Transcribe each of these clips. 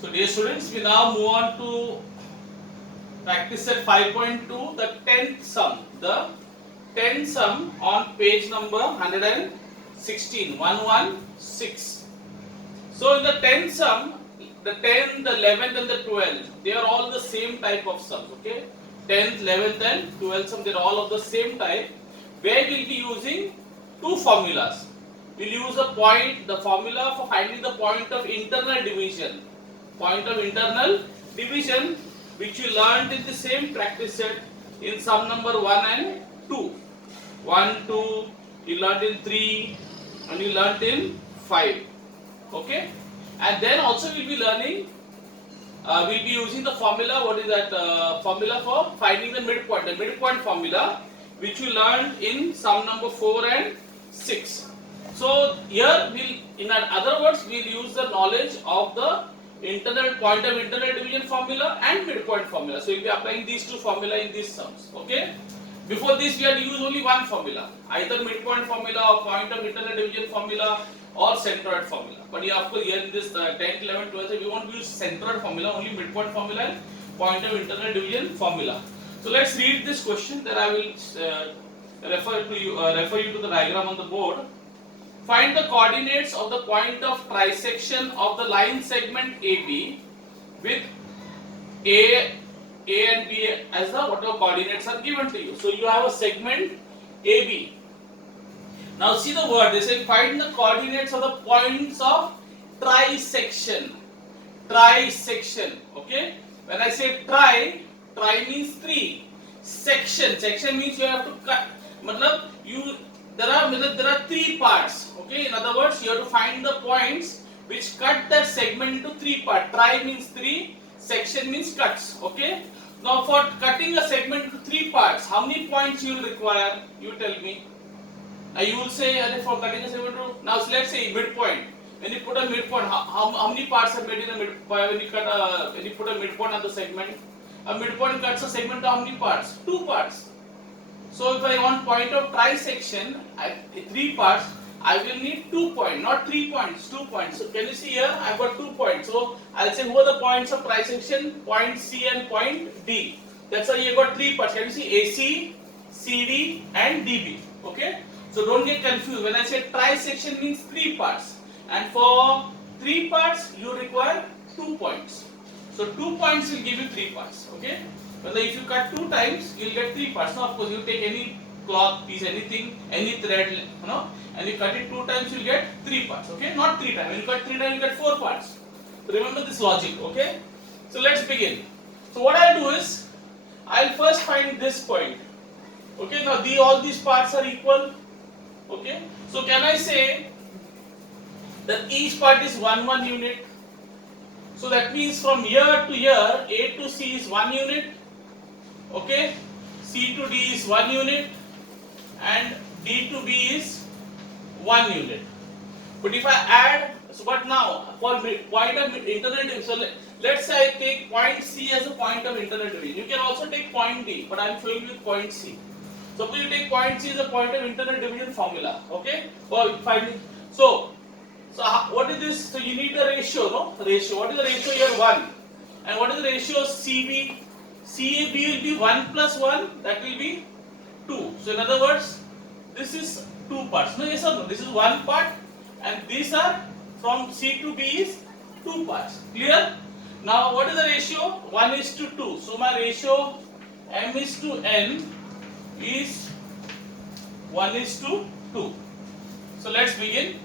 So dear students, we now move on to practice set 5.2, the 10th sum. The 10th sum on page number 116, 116. So in the 10th sum, the 10th, the 11th and the 12th, they are all the same type of sums, okay? 10th, 11th and 12th sum, they are all of the same type, where we will be using two formulas. We will use the formula for finding the point of internal division. Point of internal division, which you learned in the same practice set in sum number 1 and 2. 1, 2, you learned in 3 and you learned in 5. Okay, and then also we'll be learning, we'll be using the formula. What is that formula for finding the midpoint formula, which we learned in sum number 4 and 6. So here in other words, we'll use the knowledge of the point of internal division formula and midpoint formula. So we'll be applying these two formula in these sums. Okay. Before this, we had to use only one formula, either midpoint formula or point of internal division formula or centroid formula. But yeah, of course, here in this 10th, 11th, 12th, we won't use centroid formula, only midpoint formula and point of internal division formula. So let's read this question. Then I will refer you to the diagram on the board. Find the coordinates of the point of trisection of the line segment AB with A and B as the whatever coordinates are given to you. So you have a segment AB. Now see the word, they say find the coordinates of the points of trisection. Trisection, okay? When I say tri means three. Section means you have to cut. There are three parts, okay? In other words, you have to find the points which cut that segment into three parts. Tri means three, section means cuts, okay? Now for cutting a segment into three parts, how many points you will require? You tell me. You will say for cutting a segment into, now let's say midpoint. When you put a midpoint, how many parts are made in a midpoint? When you put a midpoint on the segment, a midpoint cuts a segment to how many parts? Two parts. So if I want point of trisection, three parts, I will need 2 points, not 3 points, 2 points. So can you see here? I've got 2 points. So I'll say who are the points of trisection? Point C and point D. That's why you got 3 parts. Can you see AC, CD and DB? Okay. So don't get confused. When I say trisection means 3 parts, and for 3 parts you require 2 points. So 2 points will give you 3 parts. Okay. But if you cut 2 times, you will get 3 parts. Now of course you take any cloth piece, anything, any thread, and you cut it 2 times, you will get 3 parts. Okay, not 3 times. When you cut 3 times, you get 4 parts. So remember this logic. Okay. So let's begin. So what I'll do is, I'll first find this point. Okay. Now all these parts are equal. Okay. So can I say that each part is 1 unit? So that means from here to here, A to C is 1 unit. Okay, C to D is 1 unit and D to B is 1 unit. But if I add, but now for point of internal division, so let's say I take point C as a point of internal division. You can also take point D, but I am showing you point C. Suppose you take point C as a point of internal division formula. Okay, or finding. So what is this? So you need a ratio, no? Ratio. What is the ratio here? 1. And what is the ratio of CB? CAB will be 1 plus 1, that will be 2. So in other words, this is 2 parts. No, yes or no? This is 1 part and these are from C to B is 2 parts. Clear? Now what is the ratio? 1 is to 2. So my ratio M is to N is 1 is to 2. So let's begin.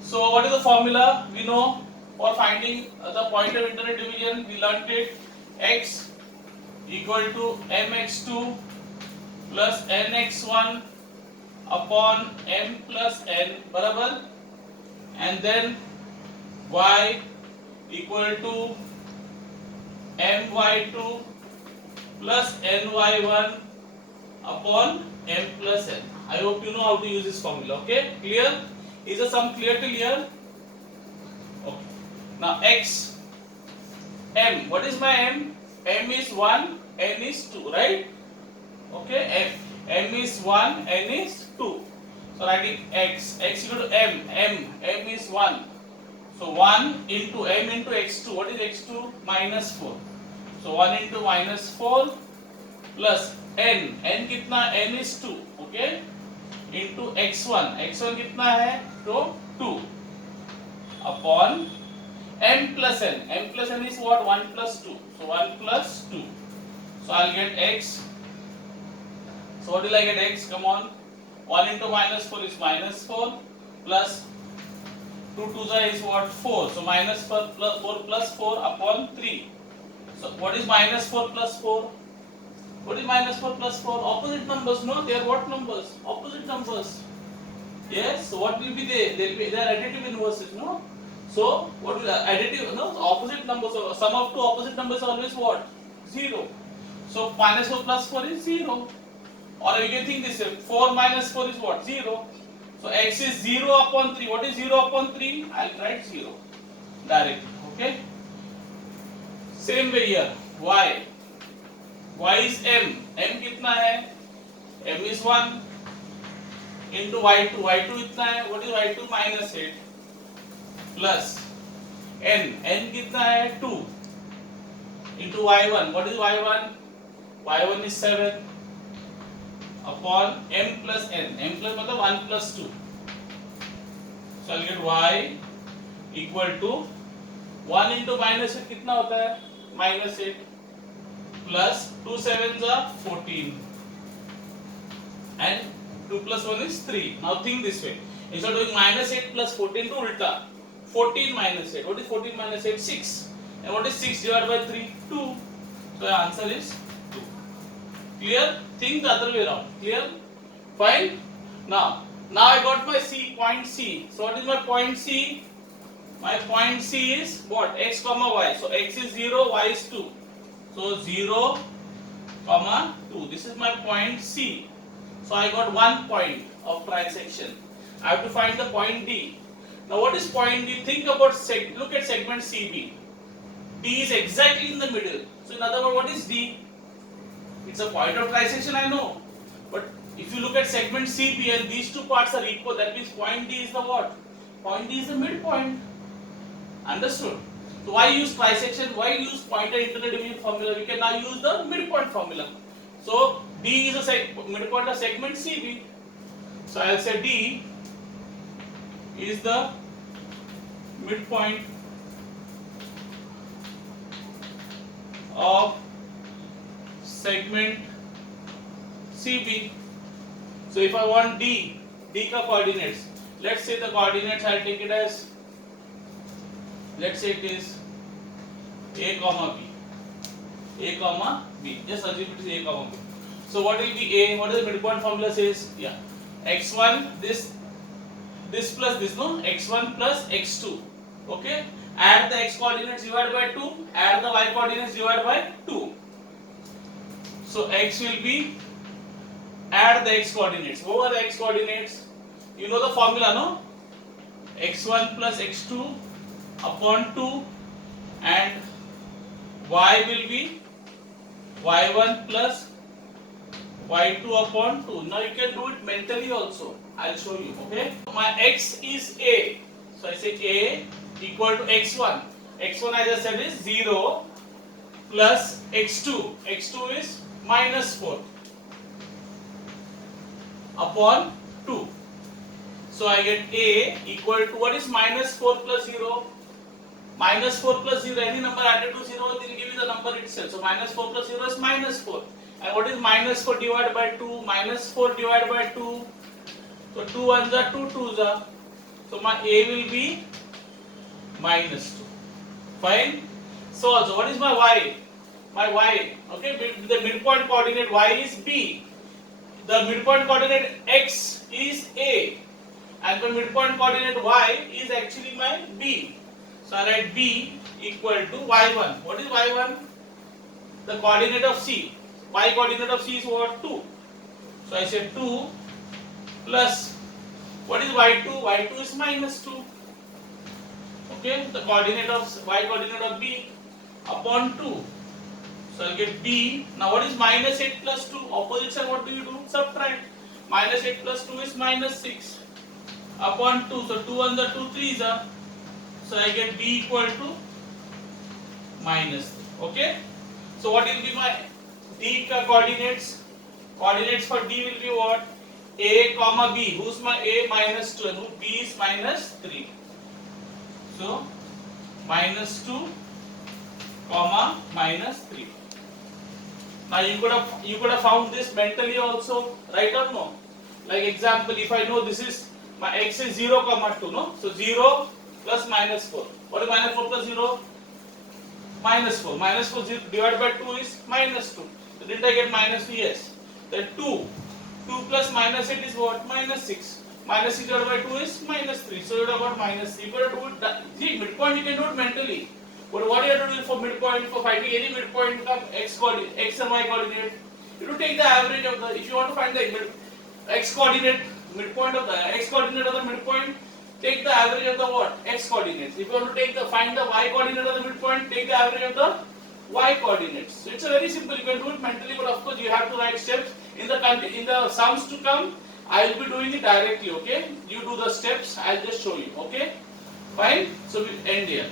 So what is the formula? We know for finding the point of internal division, we learnt it. X equal to mx2 plus nx1 upon m plus n, barabar, and then y equal to my2 plus ny1 upon m plus n. I hope you know how to use this formula. Okay, clear? Is the sum clear till here? Okay. Now x, m. What is my m? M is 1, n is 2, right? Okay, m is 1, n is 2. So writing x equal to m is 1. So 1 into m into x2. What is x2? Minus 4. So 1 into minus 4 plus n. N कितना? N is 2. Okay? Into x1. x1 कितना है? तो 2 upon m plus n. M plus n is what? 1 plus 2. So 1 plus 2. So I'll get x. So what will I get x? Come on. 1 into minus 4 is minus 4 plus 2 to the is what? 4. So minus 4 plus 4 upon 3. So what is minus 4 plus 4? What is minus 4 plus 4? Opposite numbers, no? They are what numbers? Opposite numbers. Yes. So what will be they? They are additive inverses, no? So what will additive? No, opposite numbers. So sum of two opposite numbers are always what? 0. So minus 4 plus 4 is 0. Or you can think this way. 4 minus 4 is what? 0. So x is 0 upon 3. What is 0 upon 3? I'll write 0 directly. Okay. Same way here. Y. Y is m. M कितना है? M is 1 into y2. y2 कितना है? What is y2? Minus 8 plus n. N कितना है? 2 into y1. What is y1? y1 is 7 upon m plus n. M plus मतलब 1 plus 2. So I'll get y equal to 1 into minus 8 कितना होता है? Minus 8 plus 2 sevens are 14 and 2 plus 1 is 3. Now think this way. Instead of doing minus 8 plus 14 to ulta. 14 minus 8. What is 14 minus 8? 6. And what is 6 divided by 3? 2. So the answer is 2. Clear? Think the other way around. Clear? Fine? Now I got my C, point C. So what is my point C? My point C is what? X comma y. So x is 0, y is 2. So 0 comma 2. This is my point C. So I got 1 point of trisection. I have to find the point D. Now what is point D? Think about look at segment CB. D is exactly in the middle. So in other words, what is D? It's a point of trisection, I know. But if you look at segment CB and these two parts are equal, that means point D is the what? Point D is the midpoint. Understood? So why use trisection? Why use pointer interdivision formula? We can now use the midpoint formula. So D is a midpoint of segment CB. So I'll say D is the midpoint of segment CB. So if I want D का coordinates, let's say the coordinates I'll take it as, let's say it is A comma B. A comma B. Just assume it is A comma B. So what will be A? What is the midpoint formula says? Yeah. X1 this plus this, no? X1 plus X2. Okay? Add the x coordinates divided by 2. Add the y coordinates divided by 2. So x will be, add the x coordinates. What are the x coordinates? You know the formula, no? X1 plus X2 upon 2 and y will be y1 plus y2 upon 2. Now you can do it mentally also. I'll show you. Okay. My x is A. So I say A equal to x1. x1 I just said is 0 plus x2. x2 is minus 4 upon 2. So I get A equal to, what is minus 4 plus 0? Minus 4 plus 0, any number added to 0 will give you the number itself. So minus 4 plus 0 is minus 4. And what is minus 4 divided by 2? Minus 4 divided by 2. So 2 ones are 2 twos are. So my A will be minus 2. Fine. So also what is my Y? My Y, okay, the midpoint coordinate Y is B. The midpoint coordinate X is A. And the midpoint coordinate Y is actually my B. So I write B equal to Y1. What is Y1? The coordinate of C. Y coordinate of C is what? 2. So I say 2 plus, what is Y2? Y2 is minus 2. Okay, the coordinate of Y coordinate of B upon 2. So I'll get B. Now what is minus 8 plus 2? Opposite side, what do you do? Subtract. Minus 8 plus 2 is minus 6 upon 2. So 2 ones are 2 threes are. So I get b equal to minus 3. Okay. So what will be my d coordinates? Coordinates for d will be what? A comma b. Who's my a? Minus 2, and who b is minus 3. So minus 2 comma minus 3. Now you could have found this mentally also, right or no? Like example, if I know this is my x is 0 comma 2, no? So 0 plus minus 4. What is minus 4 plus 0? Minus 4. Minus 4 divided by 2 is minus 2. So didn't I get minus 2? Yes. Then 2. 2 plus minus 8 is what? Minus 6. Minus 6 divided by 2 is minus 3. So you have got minus 3. You got to do it. See, midpoint you can do it mentally. But what you have to do for midpoint, for finding any midpoint of x and y coordinate, you have to take the average of the. If you want to find the x coordinate, midpoint of the x coordinate of the midpoint, take the average of the what? X coordinates. If you want to find the y coordinate of the midpoint, take the average of the y coordinates. So it's a very simple. You can do it mentally, but of course you have to write steps in the sums to come. I will be doing it directly. Okay, you do the steps. I'll just show you. Okay, fine. So we end here.